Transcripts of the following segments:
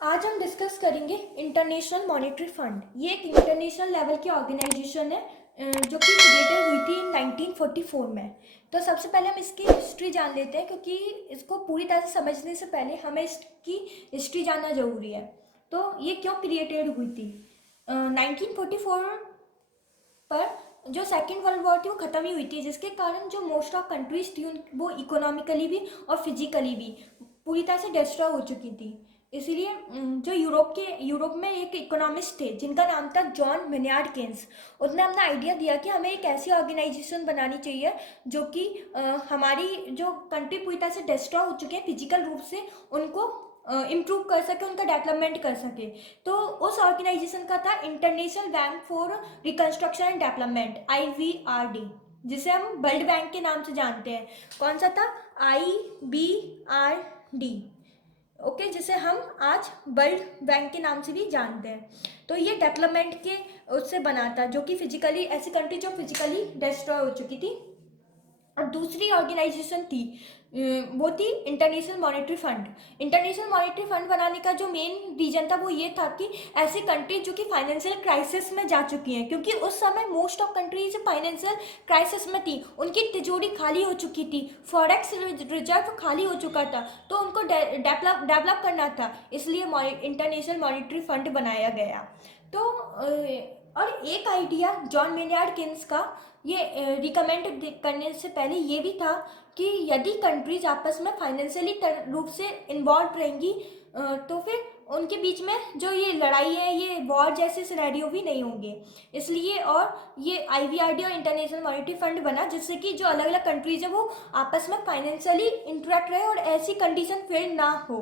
आज हम डिस्कस करेंगे इंटरनेशनल मॉनेटरी फंड। ये एक इंटरनेशनल लेवल की ऑर्गेनाइजेशन है जो कि क्रिएटेड हुई थी इन 1944 में। तो सबसे पहले हम इसकी हिस्ट्री जान लेते हैं, क्योंकि इसको पूरी तरह से समझने से पहले हमें इसकी हिस्ट्री जानना ज़रूरी है। तो ये क्यों क्रिएटेड हुई थी? 1944 पर जो सेकेंड वर्ल्ड वॉर थी वो ख़त्म ही हुई थी, जिसके कारण जो मोस्ट ऑफ कंट्रीज थी वो इकोनॉमिकली भी और फिजिकली भी पूरी तरह से डिस्ट्रॉय हो चुकी थी। इसीलिए जो यूरोप में एक इकोनॉमिस्ट थे जिनका नाम था जॉन मेनियार्ड केन्स। उसने अपना आइडिया दिया कि हमें एक ऐसी ऑर्गेनाइजेशन बनानी चाहिए जो कि हमारी जो कंट्री पूरी तरह से डिस्ट्रॉय हो चुके हैं फिजिकल रूप से, उनको इम्प्रूव कर सके, उनका डेवलपमेंट कर सके। तो उस ऑर्गेनाइजेशन का था international bank for reconstruction and development, IVRD, जिसे हम वर्ल्ड बैंक के नाम से जानते हैं। कौन सा था? IBRD। ओके, जिसे हम आज वर्ल्ड बैंक के नाम से भी जानते हैं। तो ये डेवलपमेंट के उससे बना था, जो कि फिजिकली ऐसी कंट्री जो फिजिकली डिस्ट्रॉय हो चुकी थी। और दूसरी ऑर्गेनाइजेशन थी वो थी international monetary fund. International monetary fund बनाने का जो मेन रीजन था वो ये था कि ऐसी कंट्री जो कि फाइनेंशियल क्राइसिस में जा चुकी हैं, क्योंकि उस समय most of countries financial crisis में थी, उनकी तिजोरी खाली हो चुकी थी, फॉरेक्स रिजर्व खाली हो चुका था, तो उनको डेवलप करना था, इसलिए इंटरनेशनल मॉनेटरी फंड बनाया गया। तो और एक आइडिया जॉन मेनियार्ड किन्स का ये रिकमेंड करने से पहले ये भी था कि यदि कंट्रीज आपस में फाइनेंशियली रूप से इन्वॉल्व रहेंगी तो फिर उनके बीच में जो ये लड़ाई है, ये वॉर जैसे सिनेरियो भी नहीं होंगे। इसलिए और ये IVRD और इंटरनेशनल मॉनेटरी फंड बना, जिससे कि जो अलग अलग कंट्रीज है वो आपस में फाइनेंशियली इंटरेक्ट रहे और ऐसी कंडीशन फिर ना हो।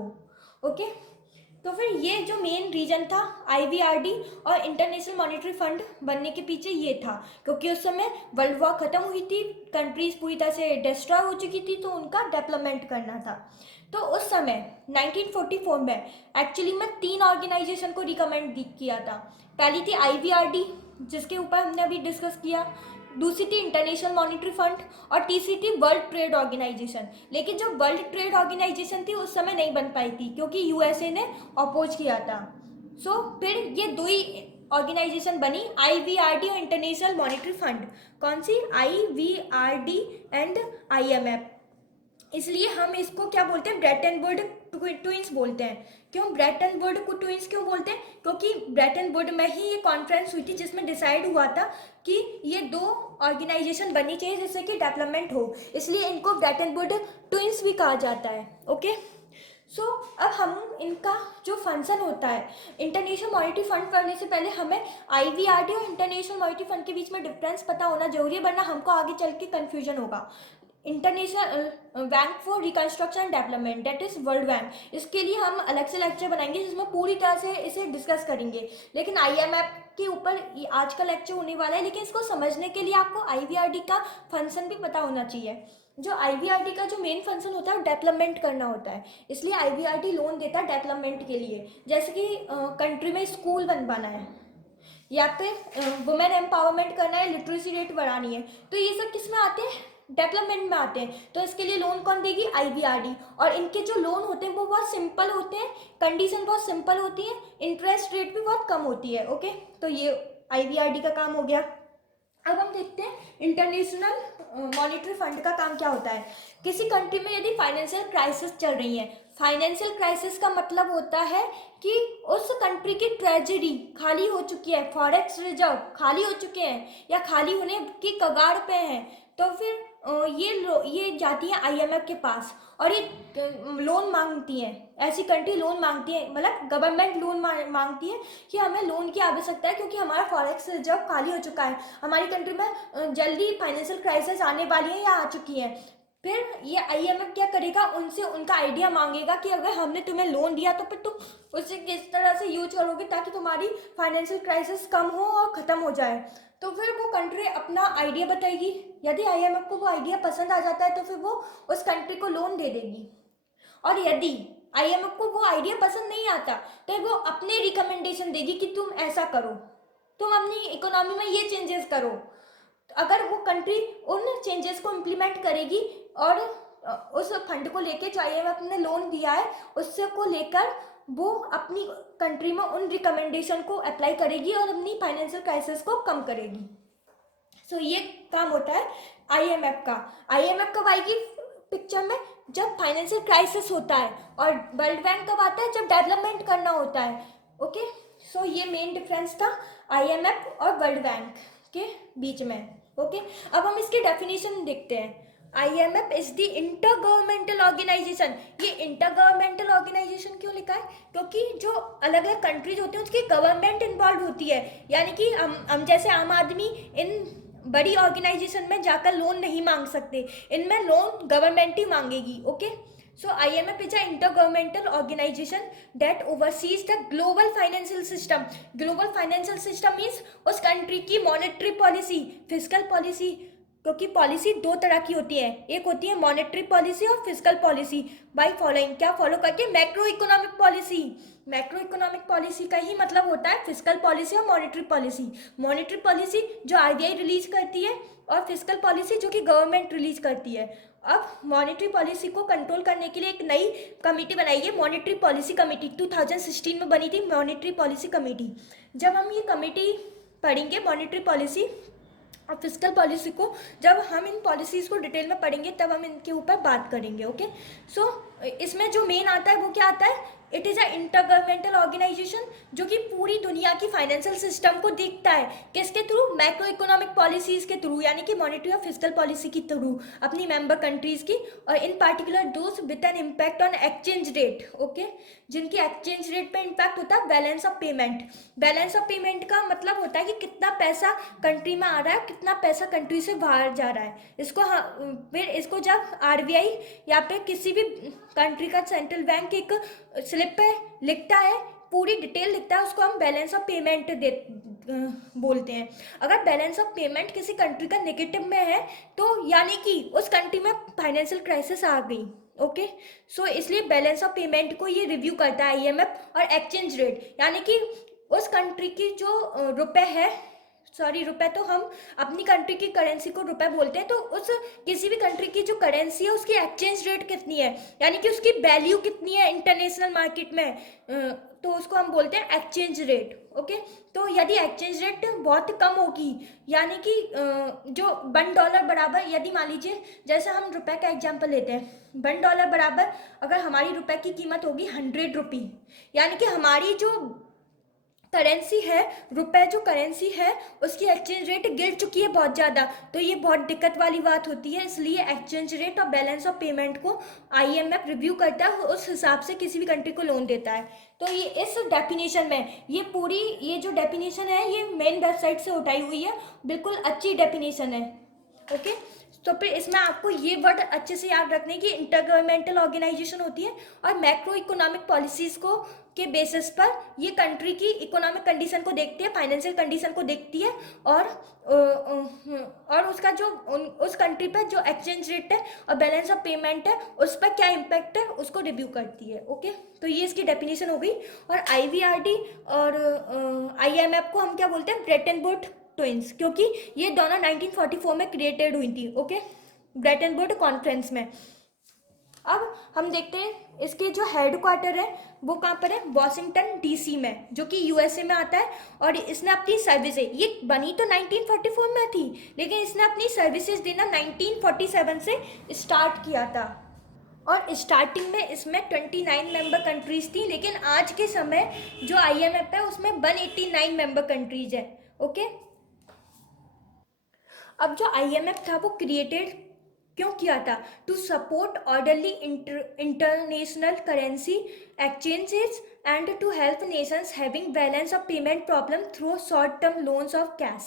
ओके, तो फिर ये जो मेन रीजन था IVRD और इंटरनेशनल मॉनेटरी फंड बनने के पीछे ये था, क्योंकि उस समय वर्ल्ड वॉर खत्म हुई थी, कंट्रीज पूरी तरह से डिस्ट्रॉय हो चुकी थी, तो उनका डेवलपमेंट करना था। तो उस समय 1944 में एक्चुअली में 3 ऑर्गेनाइजेशन को रिकमेंड किया था। पहली थी IVRD, जिसके ऊपर हमने अभी डिस्कस किया। दूसरी थी इंटरनेशनल मॉनेटरी फंड और तीसरी थी वर्ल्ड ट्रेड ऑर्गेनाइजेशन। लेकिन जो वर्ल्ड ट्रेड ऑर्गेनाइजेशन थी उस समय नहीं बन पाई थी, क्योंकि USA ने अपोज किया था। फिर ये दो ही ऑर्गेनाइजेशन बनी, IVRD और इंटरनेशनल मॉनेटरी फंड। कौन सी? IVRD and IMF। इसलिए हम इसको क्या बोलते हैं? ब्रेटन वुड ट्विंस बोलते हैं। क्यों ब्रेटन वुड को ट्विंस क्यों बोलते हैं? क्योंकि ब्रेटन वुड में ही ये कॉन्फ्रेंस हुई थी जिसमें डिसाइड हुआ था कि ये दो ऑर्गेनाइजेशन बननी चाहिए जिससे कि डेवलपमेंट हो, इसलिए इनको ब्रेटन वुड ट्विंस भी कहा जाता है। ओके, अब हम इनका जो फंक्शन होता है, इंटरनेशनल मॉनेटरी फंड करने से पहले हमें IVRD और इंटरनेशनल मॉनेटरी फंड के बीच में डिफरेंस पता होना जरूरी है, वरना हमको आगे चल के कन्फ्यूजन होगा। International bank for reconstruction and development, that is world bank, इसके लिए हम अलग से लेक्चर बनाएंगे जिसमें पूरी तरह से इसे डिस्कस करेंगे। लेकिन IMF के ऊपर आज का लेक्चर होने वाला है, लेकिन इसको समझने के लिए आपको IVRD का फंक्शन भी पता होना चाहिए। जो IVRD का जो मेन फंक्शन होता है वो डेवलपमेंट करना होता है, इसलिए IVRD लोन देता है डेवलपमेंट के लिए। जैसे कि कंट्री में स्कूल बनवाना है, या फिर वुमेन एम्पावरमेंट करना है, लिटरेसी रेट बढ़ानी है, तो ये सब किस में आते हैं? डेवलपमेंट में आते हैं। तो इसके लिए लोन कौन देगी? IVRD। और इनके जो लोन होते हैं वो बहुत सिंपल होते हैं, कंडीशन बहुत सिंपल होती है, इंटरेस्ट रेट भी बहुत कम होती है। ओके, तो ये IVRD का काम हो गया। अब हम देखते हैं इंटरनेशनल मॉनेटरी फंड का काम क्या होता है। किसी कंट्री में यदि फाइनेंशियल क्राइसिस चल रही है, फाइनेंशियल क्राइसिस का मतलब होता है कि उस कंट्री की ट्रेजरी खाली हो चुकी है, फॉरेक्स रिजर्व खाली हो चुके हैं या खाली होने की कगार पे हैं, तो फिर ये जाती है IMF के पास और ये लोन मांगती हैं। ऐसी कंट्री लोन मांगती है, मतलब गवर्नमेंट लोन मांगती है कि हमें लोन की आवश्यकता है, क्योंकि हमारा फॉरेक्स रिजर्व खाली हो चुका है, हमारी कंट्री में जल्दी फाइनेंशियल क्राइसिस आने वाली है या आ चुकी है। फिर ये IMF क्या करेगा? उनसे उनका आइडिया मांगेगा कि अगर हमने तुम्हें लोन दिया तो फिर तुम उसे किस तरह से यूज करोगे ताकि तुम्हारी फाइनेंशियल क्राइसिस कम हो और ख़त्म हो जाए। तो फिर वो कंट्री अपना आइडिया बताएगी। यदि IMF को वो आइडिया पसंद आ जाता है तो फिर वो उस कंट्री को लोन दे देगी। और यदि IMF को वो आइडिया पसंद नहीं आता तो वो अपने रिकमेंडेशन देगी कि तुम ऐसा करो, तुम अपनी इकोनॉमी में ये चेंजेस करो। अगर वो कंट्री उन चेंजेस को इम्प्लीमेंट करेगी और उस फंड को लेके जो IMF ने लोन दिया है उससे को लेकर वो अपनी कंट्री में उन रिकमेंडेशन को अप्लाई करेगी और अपनी फाइनेंशियल क्राइसिस को कम करेगी। सो ये काम होता है आईएमएफ का। आईएमएफ कब आएगी पिक्चर में? जब फाइनेंशियल क्राइसिस होता है। और वर्ल्ड बैंक कब आता है? जब डेवलपमेंट करना होता है। ओके, सो ये मेन डिफरेंस था आईएमएफ और वर्ल्ड बैंक के बीच में। ओके, अब हम इसकी डेफिनेशन देखते हैं। IMF is the inter governmental organisation. ये इंटर गवर्नमेंटल ऑर्गेनाइजेशन क्यों लिखा है? क्योंकि जो अलग अलग कंट्रीज होती हैं उसकी गवर्नमेंट इन्वॉल्व होती है, यानी कि हम जैसे आम आदमी इन बड़ी ऑर्गेनाइजेशन में जाकर लोन नहीं मांग सकते, इनमें लोन गवर्नमेंट ही मांगेगी। Okay, so IMF is an intergovernmental organization that oversees the global financial system. Global financial system means उस कंट्री की मॉनेटरी पॉलिसी, फिजिकल पॉलिसी, क्योंकि पॉलिसी दो तरह की होती है, एक होती है मॉनेटरी पॉलिसी और फिजिकल पॉलिसी। बाय फॉलोइंग, क्या फॉलो करके? Macro economic policy. Macro economic policy का ही मतलब होता है फिजिकल पॉलिसी और मॉनेटरी पॉलिसी। मॉनेटरी पॉलिसी जो RBI रिलीज करती है और फिजिकल पॉलिसी जो कि गवर्नमेंट रिलीज करती है। अब मॉनेटरी पॉलिसी को कंट्रोल करने के लिए एक नई कमेटी बनाई है, मॉनेटरी पॉलिसी कमेटी। 2016 में बनी थी मॉनेटरी पॉलिसी कमेटी। जब हम ये कमेटी पढ़ेंगे मॉनेटरी पॉलिसी और फिजिकल पॉलिसी को, जब हम इन पॉलिसीज़ को डिटेल में पढ़ेंगे तब हम इनके ऊपर बात करेंगे। ओके, सो इसमें जो मेन आता है वो क्या आता है? It is a intergovernmental organisation जो कि पूरी दुनिया की फाइनेंशियल सिस्टम को देखता है। किसके थ्रू? मैक्रो इकोनॉमिक पॉलिसीज़ के थ्रू, यानी कि मॉनेटरी और फिजिकल पॉलिसी की थ्रू, अपनी मेंबर कंट्रीज़ की। और इन particular those with an impact on exchange rate. Okay, जिनकी एक्सचेंज रेट पे इम्पैक्ट होता है balance of payment. Balance of payment का मतलब होता है कि कितना पैसा कंट्री में आ रहा है, कितना पैसा कंट्री से बाहर जा रहा है। इसको फिर इसको जब RBI या पे किसी भी कंट्री का सेंट्रल बैंक एक स्लिप पे लिखता है, पूरी डिटेल लिखता है, उसको हम बैलेंस ऑफ पेमेंट बोलते हैं। अगर बैलेंस ऑफ पेमेंट किसी कंट्री का नेगेटिव में है तो यानी कि उस कंट्री में फाइनेंशियल क्राइसिस आ गई। ओके, सो इसलिए बैलेंस ऑफ पेमेंट को ये रिव्यू करता है IMF। और एक्सचेंज रेट, यानी कि उस कंट्री की जो रुपए है, सॉरी रुपए तो हम अपनी कंट्री की करेंसी को रुपए बोलते हैं, तो उस किसी भी कंट्री की जो करेंसी है उसकी एक्सचेंज रेट कितनी है, यानी कि उसकी वैल्यू कितनी है इंटरनेशनल मार्केट में, तो उसको हम बोलते हैं एक्सचेंज रेट। ओके, तो यदि एक्सचेंज रेट बहुत कम होगी, यानी कि जो $1 बराबर, यदि मान लीजिए जैसे हम रुपए का एग्जांपल लेते हैं, $1 बराबर अगर हमारी रुपए की कीमत होगी 100 रुपी, यानी कि हमारी जो करेंसी है, रुपए जो करेंसी है उसकी एक्सचेंज रेट गिर चुकी है बहुत ज़्यादा, तो ये बहुत दिक्कत वाली बात होती है। इसलिए एक्सचेंज रेट और बैलेंस ऑफ पेमेंट को IMF रिव्यू करता है, उस हिसाब से किसी भी कंट्री को लोन देता है। तो ये इस डेफिनेशन में ये पूरी ये जो डेफिनेशन है ये मेन वेबसाइट से उठाई हुई है, बिल्कुल अच्छी डेफिनेशन है। ओके, तो फिर इसमें आपको ये वर्ड अच्छे से याद रखने की इंटरगवर्नमेंटल ऑर्गेनाइजेशन होती है और मैक्रो इकोनॉमिक पॉलिसीज़ को के बेसिस पर ये कंट्री की इकोनॉमिक कंडीशन को देखती है, फाइनेंशियल कंडीशन को देखती है और उसका जो उस कंट्री पर जो एक्सचेंज रेट है और बैलेंस ऑफ पेमेंट है उस पर क्या इम्पैक्ट है उसको रिव्यू करती है। ओके, तो ये इसकी डेफिनेशन हो गई। और IVRD और IMF को हम क्या बोलते हैं? ब्रेटन वुड ट्विंस, क्योंकि ये दोनों 1944 में क्रिएटेड हुई थी। ओके, ब्रेटन वुड कॉन्फ्रेंस में। अब हम देखते हैं इसके जो हेड क्वार्टर है वो कहाँ पर है? वॉशिंगटन DC में, जो कि USA में आता है। और इसने अपनी सर्विसेज, ये बनी तो 1944 में थी, लेकिन इसने अपनी सर्विसेज देना 1947 से स्टार्ट किया था। और स्टार्टिंग में इसमें 29 मेंबर कंट्रीज थी, लेकिन आज के समय जो IMF है उसमें 189 मेंबर कंट्रीज है। ओके, अब जो IMF था वो क्रिएटेड क्यों किया था? To support orderly international currency exchanges and to help nations having balance of payment problem through short term loans of cash.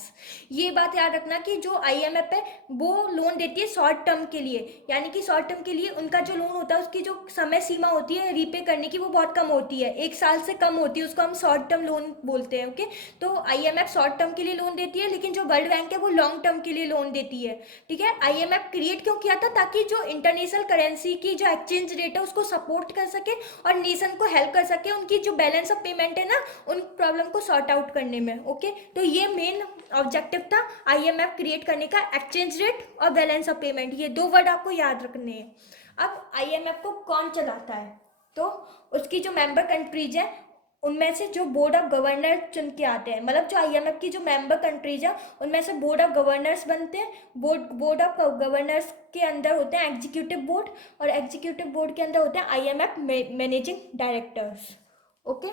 ये बात याद रखना कि जो IMF है वो लोन देती है शॉर्ट टर्म के लिए, यानी कि शॉर्ट टर्म के लिए उनका जो लोन होता है उसकी जो समय सीमा होती है रीपे करने की वो बहुत कम होती है, 1 साल से कम होती है, उसको हम शॉर्ट टर्म लोन बोलते हैं। ओके, तो IMF शॉर्ट टर्म के लिए लोन देती है, लेकिन जो वर्ल्ड बैंक है वो लॉन्ग टर्म के लिए लोन देती है। ठीक है, IMF क्रिएट क्यों किया था? ताकि जो इंटरनेशनल करेंसी की जो एक्सचेंज रेट है उसको सपोर्ट कर सके और नेशन को हेल्प कर सके उनकी जो बैलेंस ऑफ पेमेंट है ना उन प्रॉब्लम को सॉर्ट आउट करने में। ओके, तो ये मेन ऑब्जेक्टिव था IMF क्रिएट करने का, एक्सचेंज रेट और बैलेंस ऑफ पेमेंट, ये 2 वर्ड आपको याद रखने हैं। अब IMF को कौन चलाता है? तो उसकी जो मेंबर कंट्रीज हैं उनमें से जो बोर्ड ऑफ गवर्नर चुन के आते हैं, मतलब जो आईएमएफ की जो मेंबर कंट्रीज हैं उनमें से बोर्ड ऑफ गवर्नर्स बनते हैं। बोर्ड ऑफ गवर्नर्स के अंदर होते हैं एग्जीक्यूटिव बोर्ड, और एग्जीक्यूटिव बोर्ड के अंदर होते हैं आईएमएफ मैनेजिंग डायरेक्टर्स। ओके,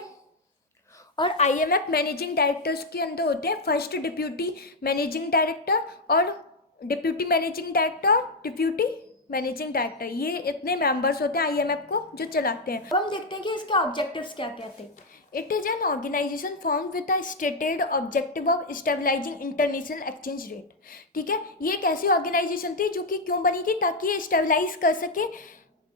और आईएमएफ मैनेजिंग डायरेक्टर्स के अंदर होते हैं फर्स्ट डिप्यूटी मैनेजिंग डायरेक्टर और deputy managing director, deputy managing director, ये इतने मेंबर्स होते हैं आईएमएफ को जो चलाते हैं। अब हम देखते हैं कि इसके ऑब्जेक्टिव्स क्या क्या थे। It is an organisation form with a stated objective of stabilising international exchange rate. ठीक है, ये एक ऐसी ऑर्गेनाइजेशन थी जो कि क्यों बनी थी, ताकि ये स्टेबलाइज कर सके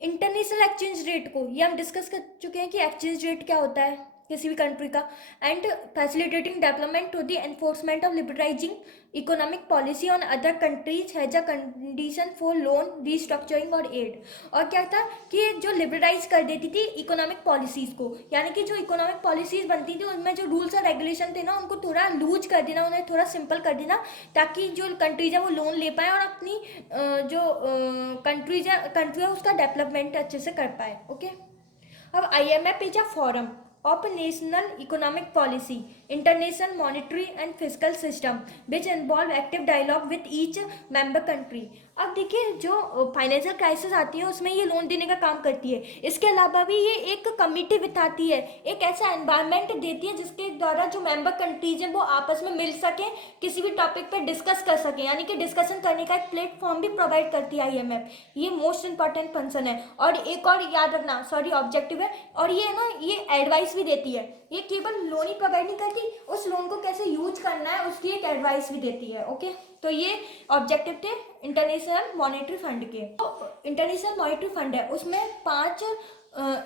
इंटरनेशनल एक्सचेंज रेट को। ये हम डिस्कस कर चुके हैं कि एक्सचेंज रेट क्या होता है किसी भी कंट्री का, and facilitating development to the enforcement of liberalising economic policy on other countries has a condition for loan restructuring और एड। और क्या था कि जो लिबरलाइज कर देती थी इकोनॉमिक पॉलिसीज़ को, यानी कि जो इकोनॉमिक पॉलिसीज़ बनती थी उनमें जो रूल्स और रेगुलेशन थे ना उनको थोड़ा लूज कर देना, उन्हें थोड़ा सिंपल कर देना, ताकि जो कंट्रीज है वो लोन ले पाए और अपनी जो कंट्री है उसका डेवलपमेंट अच्छे से कर पाए। ओके, अब IMF is a forum of national economic policy, international monetary and fiscal system which involve active dialogue with each member country। अब देखिए जो फाइनेंशियल क्राइसिस आती है उसमें ये लोन देने का काम करती है। इसके अलावा भी ये एक कमिटी बिठाती है, एक ऐसा एनवायरनमेंट देती है जिसके द्वारा जो मेंबर कंट्रीज हैं वो आपस में मिल सकें, किसी भी टॉपिक पे डिस्कस कर सकें, यानी कि डिस्कशन करने का एक प्लेटफॉर्म भी प्रोवाइड करती है आईएमएफ। ये मोस्ट इंपॉर्टेंट फंक्शन है। और एक और याद रखना, सॉरी ऑब्जेक्टिव है, और ये ना ये एडवाइस भी देती है। ये केवल लोन ही प्रोवाइड नहीं करती, उस लोन को कैसे यूज करना है उसकी एक एडवाइस भी देती है। ओके, तो ये ऑब्जेक्टिव थे इंटरनेशनल मॉनेटरी फंड के। तो इंटरनेशनल मॉनेटरी फंड है उसमें 5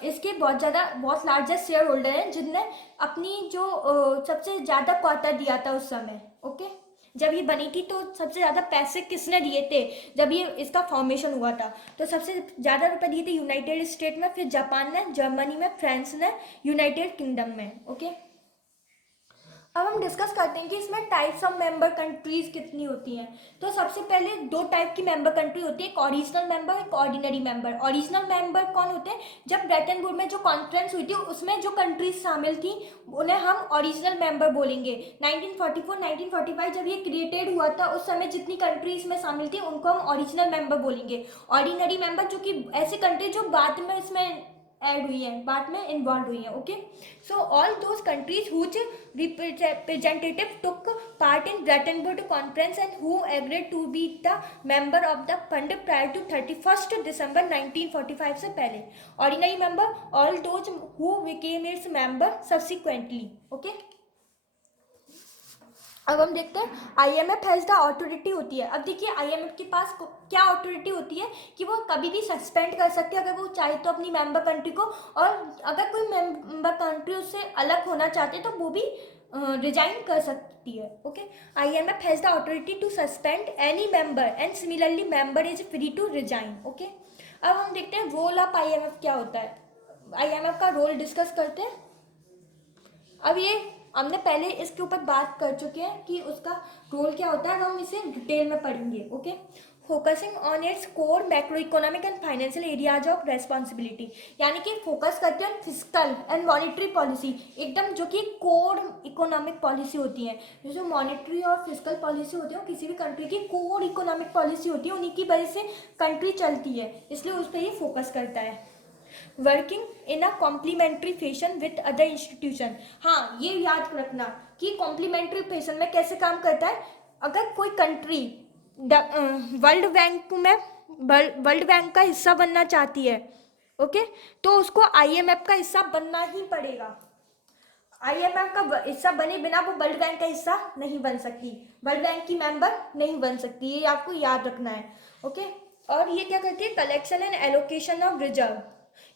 इसके बहुत लार्जेस्ट शेयर होल्डर हैं जिनने अपनी जो सबसे ज़्यादा क्वार्टर दिया था उस समय। ओके, जब ये बनी थी तो सबसे ज़्यादा पैसे किसने दिए थे जब ये इसका फॉर्मेशन हुआ था, तो सबसे ज़्यादा रुपए दिए थे यूनाइटेड स्टेट में, फिर जापान ने, जर्मनी में, फ्रांस ने, यूनाइटेड किंगडम में। ओके, अब हम डिस्कस करते हैं कि इसमें टाइप्स ऑफ मेंबर कंट्रीज कितनी होती हैं। तो सबसे पहले 2 टाइप की मेंबर कंट्री होती है, एक ओरिजिनल मेंबर, एक ऑर्डिनरी मेंबर। ओरिजिनल मेंबर कौन होते हैं, जब ब्रेटन वुड में जो कॉन्फ्रेंस हुई थी उसमें जो कंट्रीज शामिल थी उन्हें हम ओरिजिनल मेंबर बोलेंगे। 1944-1945 जब ये क्रिएटेड हुआ था उस समय जितनी कंट्रीज में शामिल थी उनको हम ओरिजिनल मेंबर बोलेंगे। ऑर्डिनरी मेंबर जो कि ऐसी कंट्री जो बाद में इसमें ऐड हुई है, बाद में इन्वॉल्व हुई है। Okay, so all those countries whose representative took part in Bretton Woods conference and who agreed to be the member of the fund prior to 31st December 1945 से पहले। ordinary member all those who became its member subsequently। okay, अब हम देखते हैं IMF has the authority होती है। अब देखिए आईएमएफ के पास क्या अथॉरिटी होती है कि वो कभी भी सस्पेंड कर सकते हैं अगर वो चाहे तो अपनी मेंबर कंट्री को, और अगर कोई मेंबर कंट्री उससे अलग होना चाहते तो वो भी रिजाइन कर सकती है। Okay, IMF has the authority to suspend any member and similarly member is free to resign. Okay, अब हम देखते हैं रोल ऑफ आईएमएफ क्या होता है। आईएमएफ का रोल डिस्कस करते हैं। अब ये हमने पहले इसके ऊपर बात कर चुके हैं कि उसका रोल क्या होता है, हम इसे डिटेल में पढ़ेंगे। Okay, focusing on its core macro economic and financial areas of responsibility, यानी कि फोकस करते हैं फिजिकल एंड मॉनेटरी पॉलिसी, एकदम जो कि कोर इकोनॉमिक पॉलिसी होती है। जो मॉनेटरी और फिजिकल पॉलिसी होती है वो किसी भी कंट्री की कोर इकोनॉमिक पॉलिसी होती है, उन्हीं की वजह से कंट्री चलती है, इसलिए उस पर ये फोकस करता है। Working in a complementary fashion with other institution, हाँ ये याद रखना कि कॉम्प्लीमेंट्री फैशन में कैसे काम करता है। अगर कोई कंट्री वर्ल्ड बैंक का हिस्सा बनना चाहती है, ओके, तो उसको आईएमएफ का हिस्सा बनना ही पड़ेगा। आईएमएफ का हिस्सा बने बिना वो वर्ल्ड बैंक का हिस्सा नहीं बन सकती, वर्ल्ड बैंक की मेंबर नहीं बन सकती, ये आपको याद रखना है। ओके, और ये क्या करती है, collection and allocation of reserve,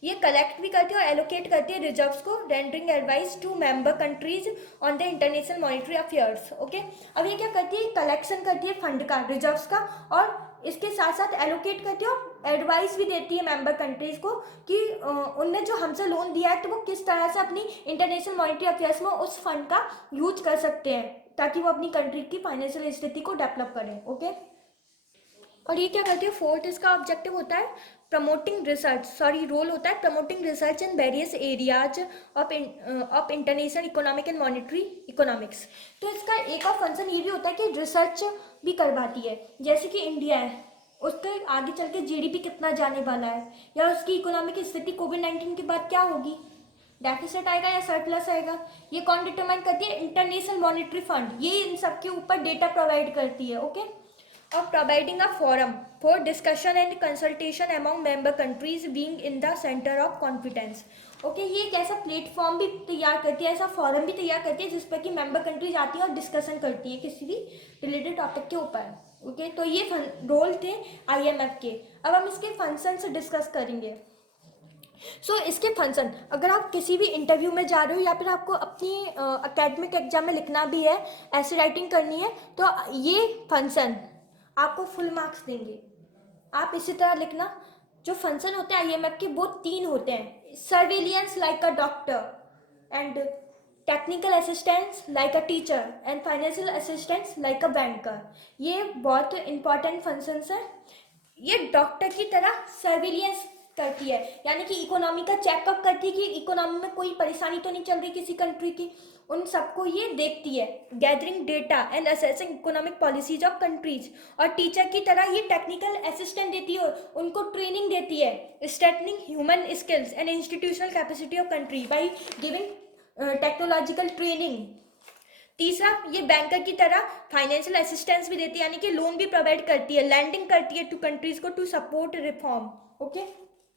ये कलेक्ट भी करती है और एलोकेट करती है रिजर्व्स को, rendering advice to member countries on the international monetary affairs. Okay, अब ये क्या करती है, कलेक्शन करती है फंड का, रिजर्व्स का, और इसके साथ साथ एलोकेट करती है और एडवाइस भी देती है मेंबर कंट्रीज को कि उनने जो हमसे लोन दिया है तो वो किस तरह से अपनी इंटरनेशनल मॉनेटरी अफेयर्स में उस फंड का यूज कर सकते हैं ताकि वो अपनी कंट्री की फाइनेंशियल स्थिति को डेवलप करें। ओके, और ये क्या करती है, फोर्थ इसका ऑब्जेक्टिव होता है प्रमोटिंग रिसर्च, सॉरी रोल होता है promoting research in various areas of international economic and monetary economics. तो इसका एक और फंक्शन ये भी होता है कि रिसर्च भी करवाती है। जैसे कि इंडिया है, उसके आगे चल के जीडीपी कितना जाने वाला है, या उसकी इकोनॉमिक स्थिति कोविड-19 के बाद क्या होगी, डेफिसिट आएगा या सरप्लस आएगा, ये कौन डिटरमाइन करती है, इंटरनेशनल मॉनेटरी फंड, ये इन सब के ऊपर डेटा प्रोवाइड करती है। ओके, और providing a forum for discussion and consultation among member countries being in the centre of confidence. Okay, ये एक ऐसा प्लेटफॉर्म भी तैयार करती है, ऐसा फोरम भी तैयार करती है जिसपे कि मेंबर कंट्रीज आती है और डिस्कशन करती है किसी भी रिलेटेड टॉपिक के ऊपर। ओके, तो ये रोल थे आईएमएफ के। अब हम इसके फंक्शन से डिस्कस करेंगे। इसके फंक्शन, अगर आप किसी भी इंटरव्यू में जा रहे हो या फिर आपको अपनी अकेडमिक एग्जाम में लिखना भी है, ऐसे राइटिंग करनी है, तो ये फंक्शन आपको फुल मार्क्स देंगे। आप इसी तरह लिखना। जो फंक्शन होते हैं आईएमएफ के वो 3 होते हैं, surveillance like a doctor, and technical assistance like a teacher, and financial assistance like a banker. ये बहुत इंपॉर्टेंट फंक्शंस हैं। ये डॉक्टर की तरह सर्विलियंस करती है, यानी कि इकोनॉमी का चेकअप करती है कि इकोनॉमी में कोई परेशानी तो नहीं चल रही किसी कंट्री की, उन सबको ये देखती है। Gathering data and assessing economic policies of countries. और टीचर की तरह ये टेक्निकल असिस्टेंट देती है, उनको ट्रेनिंग देती है, straightening human skills and institutional capacity of country by giving technological training. तीसरा, ये बैंकर की तरह फाइनेंशियल असिस्टेंस भी देती है, यानी कि लोन भी प्रोवाइड करती है, लैंडिंग करती है टू कंट्रीज को टू सपोर्ट रिफॉर्म। ओके,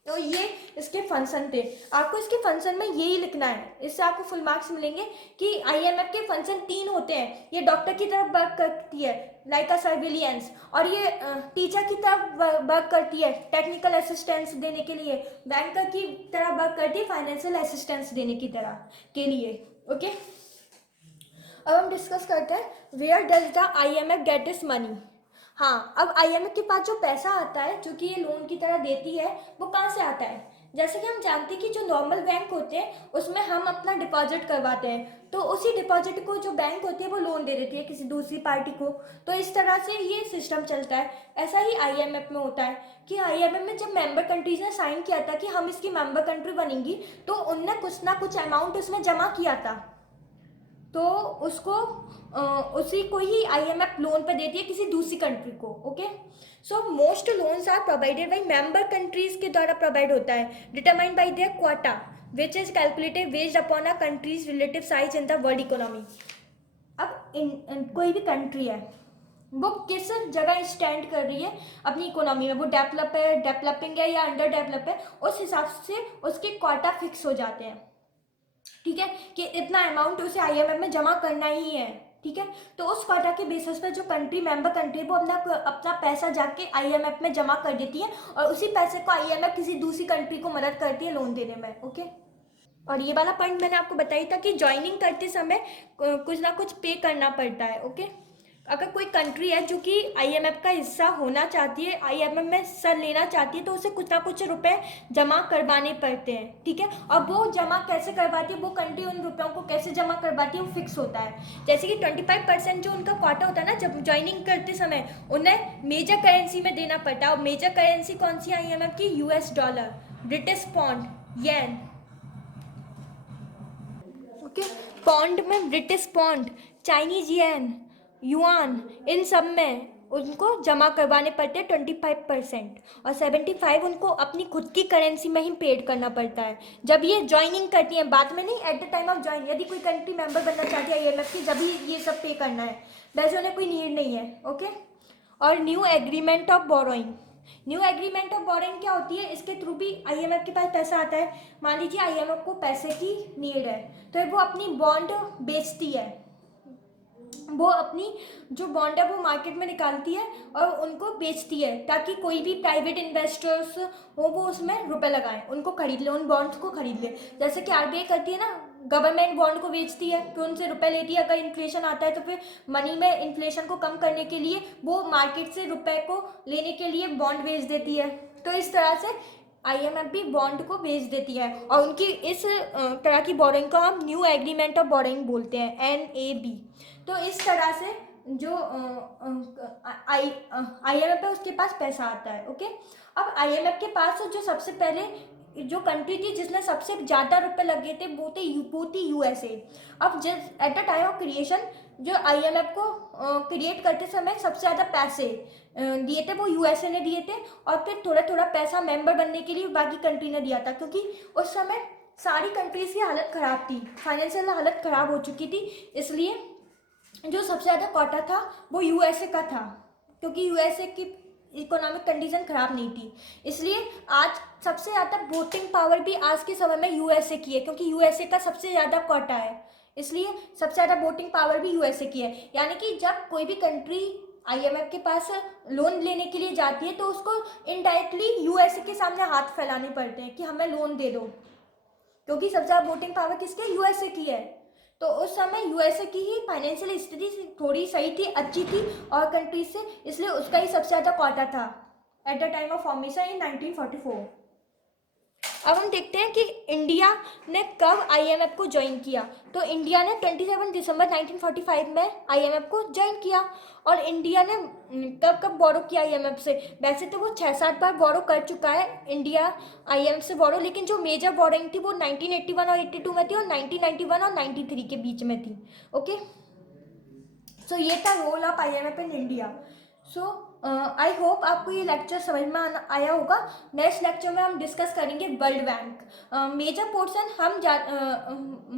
तो ये इसके फंक्शन थे। आपको इसके फंक्शन में यही लिखना है, इससे आपको फुल मार्क्स मिलेंगे कि आईएमएफ के फंक्शन 3 होते हैं। ये डॉक्टर की तरफ वर्क करती है लाइक अ सर्विलियंस, और ये टीचर की तरफ वर्क करती है टेक्निकल असिस्टेंस देने के लिए, बैंकर की तरह वर्क करती है फाइनेंशियल असिस्टेंस देने की तरह के लिए। ओके, अब हम डिस्कस करते हैं where does the IMF get its money. हाँ, अब आईएमएफ के पास जो पैसा आता है जो कि ये लोन की तरह देती है, वो कहाँ से आता है। जैसे कि हम जानते हैं कि जो नॉर्मल बैंक होते हैं उसमें हम अपना डिपॉजिट करवाते हैं, तो उसी डिपॉजिट को जो बैंक होती है वो लोन दे देती है किसी दूसरी पार्टी को। तो इस तरह से ये सिस्टम चलता है। ऐसा ही आईएमएफ में होता है कि आईएमएफ में जब मेंबर कंट्रीज ने साइन किया था कि हम इसकी मेंबर कंट्री बनेंगी, तो उनने कुछ ना कुछ अमाउंट उसमें जमा किया था, तो उसको उसी को ही आईएमएफ लोन पे देती है किसी दूसरी कंट्री को। Okay, so most loans are provided by member countries के द्वारा प्रोवाइड होता है, determined by their quota which is calculated based upon a country's relative size in the world economy. अब कोई भी कंट्री है वो किस जगह स्टैंड कर रही है अपनी इकोनॉमी में, वो डेवलप है, डेवलपिंग है या अंडर डेवलप है, उस हिसाब से उसके क्वाटा फिक्स हो जाते हैं। ठीक है, कि इतना अमाउंट उसे आईएमएफ में जमा करना ही है। ठीक है, तो उस क्वाटा के बेसिस पे जो कंट्री मेंबर कंट्री वो अपना पैसा जाके आईएमएफ में जमा कर देती है, और उसी पैसे को आईएमएफ किसी दूसरी कंट्री को मदद करती है लोन देने में। ओके, और ये वाला पॉइंट मैंने आपको बताई था कि ज्वाइनिंग करते समय कुछ ना कुछ पे करना पड़ता है। ओके, अगर कोई कंट्री है जो कि आईएमएफ का हिस्सा होना चाहती है, आईएमएफ में हिस्सा लेना चाहती है, तो उसे कुछ ना कुछ रुपए जमा करवाने पड़ते हैं। ठीक है, और वो जमा कैसे करवाती है, वो कंट्री उन रुपयों को कैसे जमा करवाती है वो फिक्स होता है। जैसे कि 25% जो उनका क्वाटा होता है ना, जब ज्वाइनिंग करते समय उन्हें मेजर करेंसी में देना पड़ता है। और मेजर करेंसी कौन सी आईएमएफ की, यूएस डॉलर, ब्रिटिश पाउंड, येन। ओके, पौंड में ब्रिटिश पौंड, चाइनीज येन, युआन, इन सब में उनको जमा करवाने पड़ते हैं 25%, और 75 उनको अपनी खुद की करेंसी में ही पेड करना पड़ता है जब ये ज्वाइनिंग करती हैं, बाद में नहीं, at the time of join. यदि कोई कंट्री मेंबर बनना चाहती है आईएमएफ की, जब ही ये सब पे करना है, वैसे उन्हें कोई नीड नहीं है। ओके, और new agreement of borrowing. New agreement of borrowing क्या होती है, इसके थ्रू भी आईएमएफ के पास पैसा आता है। मान लीजिए आईएमएफ को पैसे की नीड है, तो वो अपनी बॉन्ड बेचती है, वो अपनी जो बॉन्ड है वो मार्केट में निकालती है और उनको बेचती है, ताकि कोई भी प्राइवेट इन्वेस्टर्स हो वो उसमें रुपए लगाएं, उनको खरीद ले, उन बॉन्ड्स को खरीद ले। जैसे कि आरबीआई करती है ना, गवर्नमेंट बॉन्ड को बेचती है, फिर उनसे रुपए लेती है। अगर इन्फ्लेशन आता है तो फिर मनी में इन्फ्लेशन को कम करने के लिए वो मार्केट से रुपए को लेने के लिए बॉन्ड बेच देती है। तो इस तरह से आईएमएफ भी बॉन्ड को बेच देती है, और उनकी इस तरह की बोरिंग को हम न्यू एग्रीमेंट ऑफ बोरिंग बोलते हैं, NAB। तो इस तरह से जो IMF है उसके पास पैसा आता है। ओके, अब IMF के पास जो सबसे पहले जो कंट्री थी जिसने सबसे ज़्यादा रुपए लगे थे वो थी USA। अब जिस at the time of creation जो IMF को क्रिएट करते समय सबसे ज़्यादा पैसे दिए थे वो USA ने दिए थे, और फिर थोड़ा थोड़ा पैसा मेंबर बनने के लिए बाकी कंट्री ने दिया था, क्योंकि उस समय सारी कंट्रीज की हालत ख़राब थी, फाइनेंशियल हालत ख़राब हो चुकी थी, इसलिए जो सबसे ज़्यादा कोटा था वो USA का था, क्योंकि USA की इकोनॉमिक कंडीशन ख़राब नहीं थी। इसलिए आज सबसे ज़्यादा वोटिंग पावर भी आज के समय में USA की है, क्योंकि USA का सबसे ज़्यादा कोटा है, इसलिए सबसे ज़्यादा वोटिंग पावर भी USA की है। यानी कि जब कोई भी कंट्री IMF के पास लोन लेने के लिए जाती है तो उसको इनडायरेक्टली USA के सामने हाथ फैलाने पड़ते हैं कि हमें लोन दे दो, क्योंकि सबसे ज़्यादा वोटिंग पावर किसकी, USA की है। तो उस समय USA की ही फाइनेंशियल स्थिति थोड़ी सही थी, अच्छी थी और कंट्रीज से, इसलिए उसका ही सबसे ज़्यादा क्वार्टर था at the time of formation इन 1944। अब हम देखते हैं कि इंडिया ने कब IMF को ज्वाइन किया। तो इंडिया ने 27 दिसंबर 1945 में IMF को ज्वाइन किया। और इंडिया ने कब कब बोरो किया IMF से, वैसे तो वो 6-7 बार बोरो कर चुका है इंडिया IMF से बोरो, लेकिन जो मेजर बोरोइंग थी वो 1981 और 82 में थी, और 1991 और 93 के बीच में थी। ओके, सो ये था role of IMF in India. So I hope आपको ये लेक्चर समझ में आया होगा। नेक्स्ट लेक्चर में हम डिस्कस करेंगे वर्ल्ड बैंक। मेजर पोर्शन हम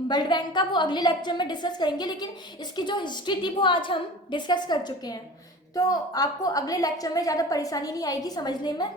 वर्ल्ड बैंक का वो अगले लेक्चर में डिस्कस करेंगे, लेकिन इसकी जो हिस्ट्री थी वो आज हम डिस्कस कर चुके हैं, तो आपको अगले लेक्चर में ज़्यादा परेशानी नहीं आएगी समझने में।